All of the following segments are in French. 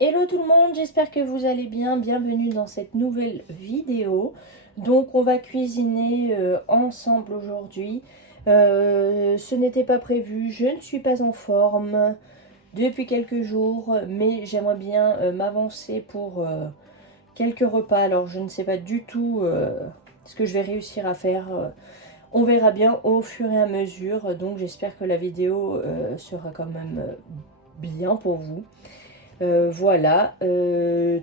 Hello tout le monde, j'espère que vous allez bien. Bienvenue dans cette nouvelle vidéo. Donc on va cuisiner ensemble aujourd'hui. Ce n'était pas prévu, je ne suis pas en forme depuis quelques jours, mais j'aimerais bien m'avancer pour quelques repas. Alors je ne sais pas du tout ce que je vais réussir à faire. On verra bien au fur et à mesure. Donc j'espère que la vidéo sera quand même bien pour vous. Voilà,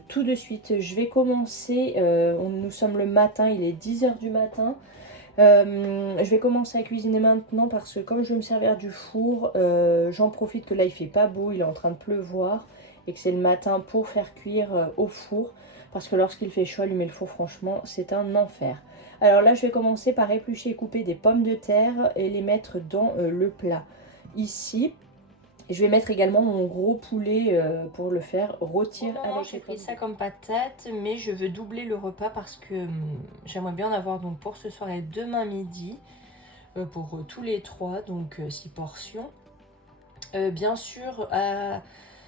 tout de suite, je vais commencer. Nous sommes le matin, il est 10 h du matin. Je vais commencer à cuisiner maintenant parce que comme je vais me servir du four, j'en profite que là il fait pas beau, il est en train de pleuvoir et que c'est le matin pour faire cuire au four. Parce que lorsqu'il fait chaud, allumer le four, franchement, c'est un enfer. Alors là, je vais commencer par éplucher et couper des pommes de terre et les mettre dans le plat. Ici, et je vais mettre également mon gros poulet pour le faire rôtir avec. J'ai pris ça comme patate, mais je veux doubler le repas parce que j'aimerais bien en avoir donc pour ce soir et demain midi pour tous les trois, donc 6 portions. Bien sûr, à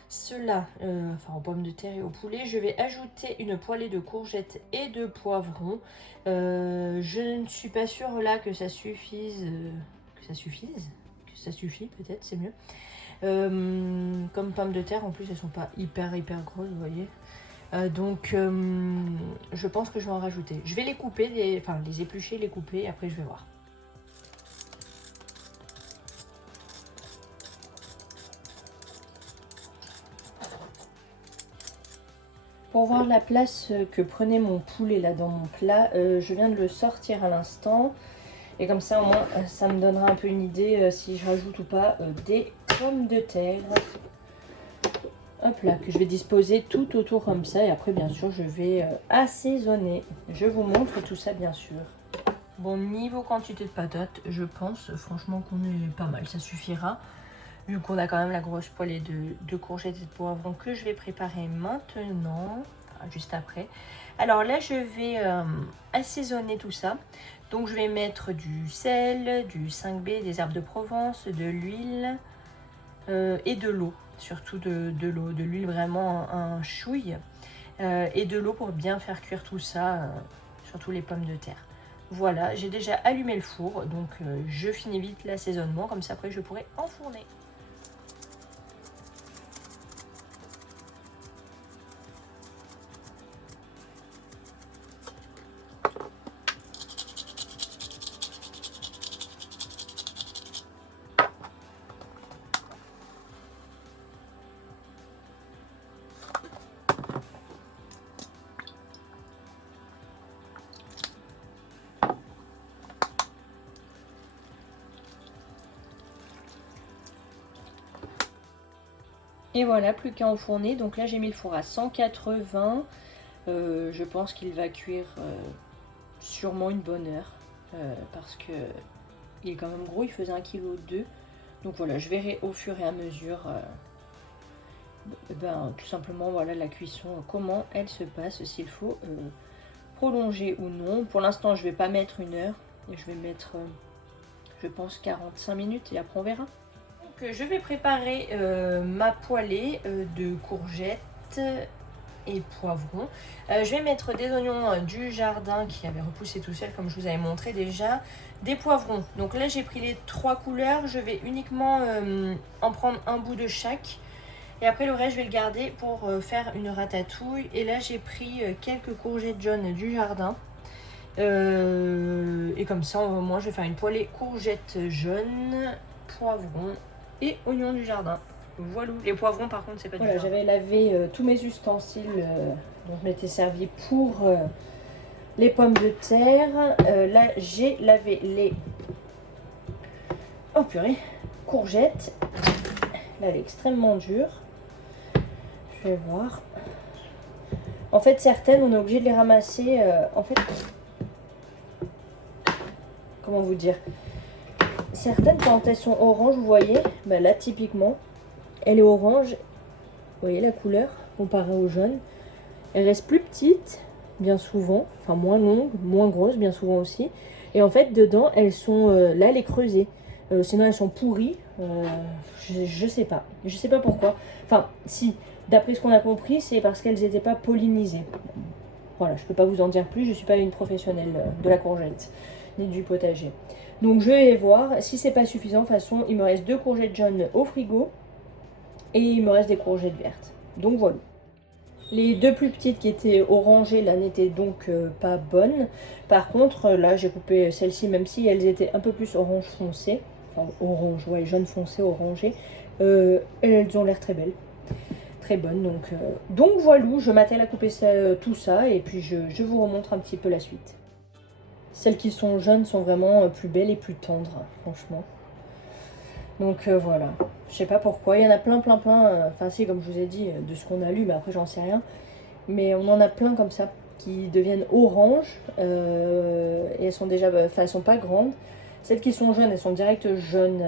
cela, enfin aux pommes de terre et au poulet, je vais ajouter une poêlée de courgettes et de poivrons. Je ne suis pas sûre là que ça suffise, que ça suffit peut-être, c'est mieux. Comme pommes de terre, en plus elles sont pas hyper grosses, vous voyez. Donc je pense que je vais en rajouter. Je vais les couper, les éplucher, les couper, après je vais voir. Pour voir la place que prenait mon poulet là dans mon plat, je viens de le sortir à l'instant. Et comme ça au moins ça me donnera un peu une idée si je rajoute ou pas des pommes de terre. Hop là, que je vais disposer tout autour comme ça. Et après, bien sûr, je vais assaisonner. Je vous montre tout ça, bien sûr. Bon, niveau quantité de patates, je pense franchement qu'on est pas mal. Ça suffira. Vu qu'on a quand même la grosse poêlée de courgettes et de poivrons que je vais préparer maintenant. Enfin, juste après. Alors là, je vais assaisonner tout ça. Donc, je vais mettre du sel, du 5B, des herbes de Provence, de l'huile et de l'eau. Surtout de l'eau, de l'huile vraiment un chouille et de l'eau pour bien faire cuire tout ça, surtout les pommes de terre. Voilà, j'ai déjà allumé le four, donc je finis vite l'assaisonnement, comme ça après je pourrai enfourner. Et voilà, plus qu'à enfourner. Donc là, j'ai mis le four à 180. Je pense qu'il va cuire sûrement une bonne heure. Parce que il est quand même gros, il faisait 1,2 kg. Donc voilà, je verrai au fur et à mesure, tout simplement, voilà la cuisson, comment elle se passe, s'il faut prolonger ou non. Pour l'instant, je vais pas mettre une heure. Et je vais mettre, je pense, 45 minutes et après on verra. Je vais préparer ma poêlée de courgettes et poivrons. Je vais mettre des oignons du jardin qui avaient repoussé tout seul comme je vous avais montré déjà. Des poivrons. Donc là j'ai pris les 3 couleurs. Je vais uniquement en prendre un bout de chaque. Et après le reste je vais le garder pour faire une ratatouille. Et là j'ai pris quelques courgettes jaunes du jardin. Et comme ça au moins je vais faire une poêlée courgettes jaunes, poivrons et oignons du jardin. Voilà. Les poivrons par contre c'est pas du jardin. J'avais lavé tous mes ustensiles dont je m'étais servi pour les pommes de terre. Là j'ai lavé les courgettes. Là elle est extrêmement dure. Je vais voir. En fait certaines on est obligé de les ramasser. Comment vous dire, certaines quand elles sont oranges, vous voyez, là typiquement elle est orange, vous voyez la couleur comparée au jaune. Elle reste plus petite bien souvent, enfin moins longue, moins grosse bien souvent aussi. Et en fait dedans elles sont, là elle est creusée, sinon elles sont pourries. Je sais pas pourquoi. Enfin si, D'après ce qu'on a compris, c'est parce qu'elles n'étaient pas pollinisées. Voilà, je ne peux pas vous en dire plus, je ne suis pas une professionnelle de la courgette, ni du potager. Donc je vais voir, si c'est pas suffisant, de toute façon, il me reste 2 courgettes jaunes au frigo, et il me reste des courgettes vertes. Donc voilà. Les 2 plus petites qui étaient orangées là n'étaient donc pas bonnes. Par contre, là j'ai coupé celles-ci, même si elles étaient un peu plus orange foncé. Enfin orange, ouais, jaune foncé, orangé. Elles ont l'air très belles. Très bonnes. Donc voilà, je m'attelle à couper ça, tout ça et puis je vous remontre un petit peu la suite. Celles qui sont jaunes sont vraiment plus belles et plus tendres, franchement. Donc voilà, je sais pas pourquoi, il y en a plein, enfin si comme je vous ai dit, de ce qu'on a lu, mais après j'en sais rien. Mais on en a plein comme ça, qui deviennent orange, et elles sont déjà, enfin elles sont pas grandes. Celles qui sont jaunes, elles sont direct jaunes,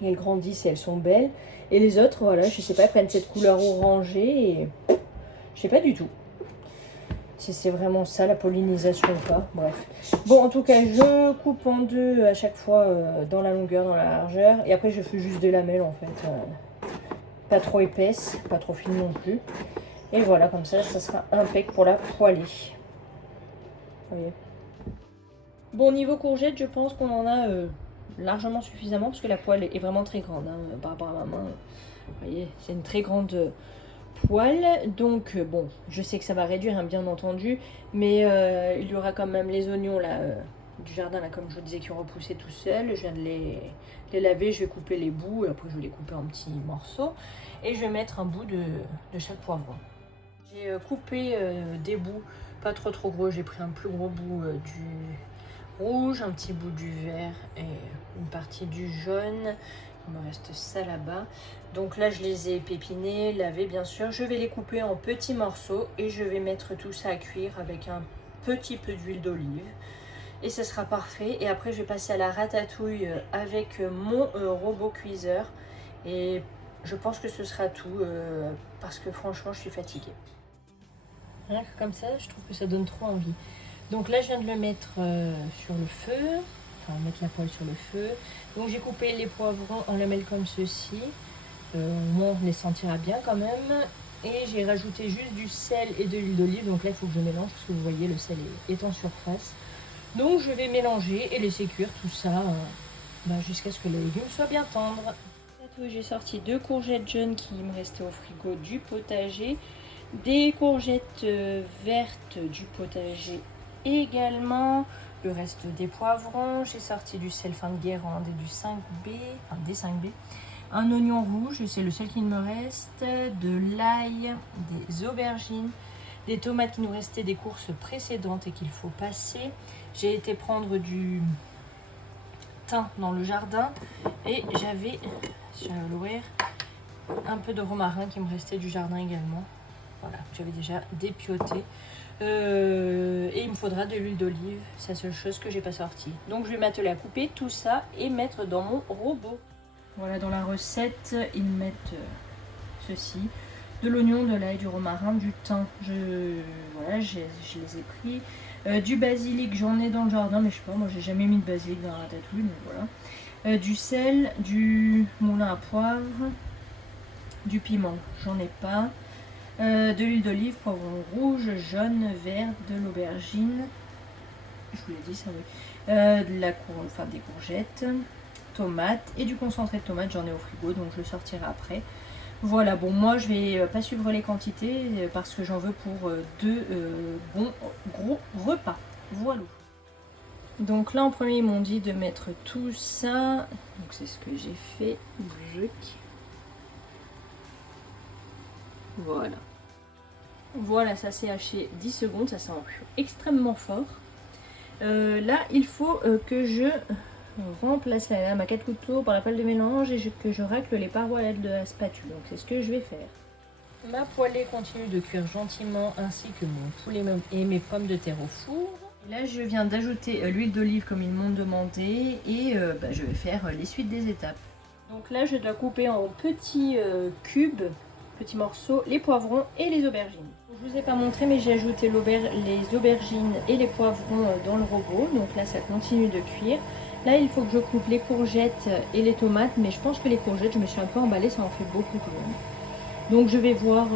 et elles grandissent et elles sont belles. Et les autres, voilà, je sais pas, elles prennent cette couleur orangée et je sais pas du tout si c'est vraiment ça la pollinisation ou pas, bref. Bon, en tout cas, je coupe en 2 à chaque fois dans la longueur, dans la largeur. Et après, je fais juste des lamelles en fait. Pas trop épaisses, pas trop fines non plus. Et voilà, comme ça sera impec pour la poêler. Vous voyez. Bon, niveau courgette, je pense qu'on en a largement suffisamment parce que la poêle est vraiment très grande par rapport à ma main. Vous voyez, c'est une très grande poêle, donc bon, je sais que ça va réduire bien entendu, mais il y aura quand même les oignons là du jardin là, comme je vous disais, qui ont repoussé tout seul. Je viens de les laver, je vais couper les bouts et après je vais les couper en petits morceaux et je vais mettre un bout de chaque poivron. J'ai coupé des bouts pas trop gros, j'ai pris un plus gros bout du rouge, un petit bout du vert et une partie du jaune. Il me reste ça là-bas. Donc là, je les ai épépinés, lavés bien sûr. Je vais les couper en petits morceaux et je vais mettre tout ça à cuire avec un petit peu d'huile d'olive. Et ce sera parfait. Et après, je vais passer à la ratatouille avec mon robot cuiseur. Et je pense que ce sera tout parce que franchement, je suis fatiguée. Rien que comme ça, je trouve que ça donne trop envie. Donc là, je viens de le mettre sur le feu. Enfin, mettre la poêle sur le feu. Donc j'ai coupé les poivrons en lamelles comme ceci. Au moins on les sentira bien quand même. Et j'ai rajouté juste du sel et de l'huile d'olive. Donc là il faut que je mélange parce que vous voyez le sel est en surface. Donc je vais mélanger et laisser cuire tout ça jusqu'à ce que les légumes soient bien tendres. J'ai sorti 2 courgettes jaunes qui me restaient au frigo du potager. Des courgettes vertes du potager également. Le reste des poivrons, j'ai sorti du sel fin de Guérande et du 5B, enfin des 5B. Un oignon rouge, c'est le seul qui me reste, de l'ail, des aubergines, des tomates qui nous restaient des courses précédentes et qu'il faut passer. J'ai été prendre du thym dans le jardin et j'avais, si je vais l'ouvrir, un peu de romarin qui me restait du jardin également. Voilà, j'avais déjà dépioté. Et il me faudra de l'huile d'olive, c'est la seule chose que j'ai pas sortie. Donc je vais m'atteler à couper tout ça et mettre dans mon robot. Voilà, dans la recette, ils mettent ceci. De l'oignon, de l'ail, du romarin, du thym. Voilà, je les ai pris. Du basilic, j'en ai dans le jardin, mais je sais pas, moi j'ai jamais mis de basilic dans la ratatouille, mais voilà. Du sel, du moulin à poivre, du piment, j'en ai pas. De l'huile d'olive, poivron rouge, jaune, vert, de l'aubergine, je vous l'ai dit ça oui, des courgettes, tomates et du concentré de tomate, j'en ai au frigo donc je le sortirai après. Voilà, bon moi je vais pas suivre les quantités parce que j'en veux pour 2 bons gros repas. Voilà. Donc là en premier ils m'ont dit de mettre tout ça, donc c'est ce que j'ai fait. Voilà. Voilà, ça s'est haché 10 secondes, ça sent extrêmement fort. Là, il faut que je remplace la lame à 4 couteaux par la pelle de mélange et que je racle les parois à l'aide de la spatule. Donc c'est ce que je vais faire. Ma poêlée continue de cuire gentiment ainsi que mon poulet et mes pommes de terre au four. Et là, je viens d'ajouter l'huile d'olive comme ils m'ont demandé et je vais faire les suites des étapes. Donc là, je dois couper en petits cubes, petits morceaux, les poivrons et les aubergines. Je vous ai pas montré, mais j'ai ajouté les aubergines et les poivrons dans le robot. Donc là, ça continue de cuire. Là, il faut que je coupe les courgettes et les tomates, mais je pense que les courgettes, je me suis un peu emballée, ça en fait beaucoup quand même. Donc je vais voir,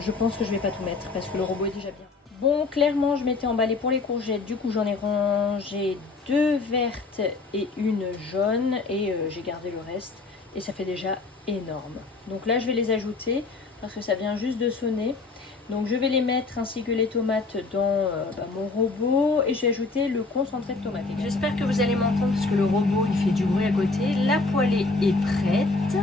je pense que je vais pas tout mettre parce que le robot est déjà bien. Bon, clairement je m'étais emballée pour les courgettes, du coup j'en ai rangé 2 vertes et une jaune et j'ai gardé le reste et ça fait déjà énorme. Donc là je vais les ajouter parce que ça vient juste de sonner. Donc je vais les mettre ainsi que les tomates dans mon robot et je vais ajouter le concentré de tomate. J'espère que vous allez m'entendre parce que le robot il fait du bruit à côté. La poêlée est prête.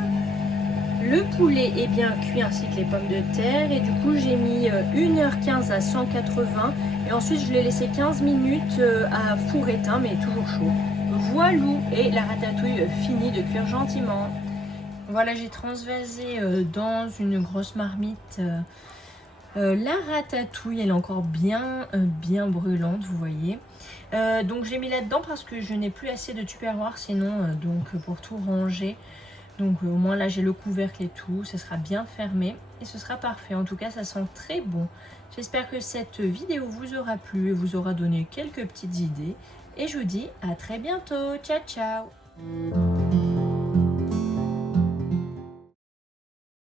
Le poulet est bien cuit ainsi que les pommes de terre et du coup j'ai mis 1h15 à 180 et ensuite je l'ai laissé 15 minutes à four éteint mais toujours chaud. Voilou, et la ratatouille finit de cuire gentiment. Voilà, j'ai transvasé dans une grosse marmite la ratatouille, elle est encore bien brûlante, vous voyez. Donc j'ai mis là-dedans parce que je n'ai plus assez de tupperware sinon donc pour tout ranger. Donc au moins là j'ai le couvercle et tout, ça sera bien fermé et ce sera parfait. En tout cas ça sent très bon. J'espère que cette vidéo vous aura plu et vous aura donné quelques petites idées. Et je vous dis à très bientôt. Ciao ciao.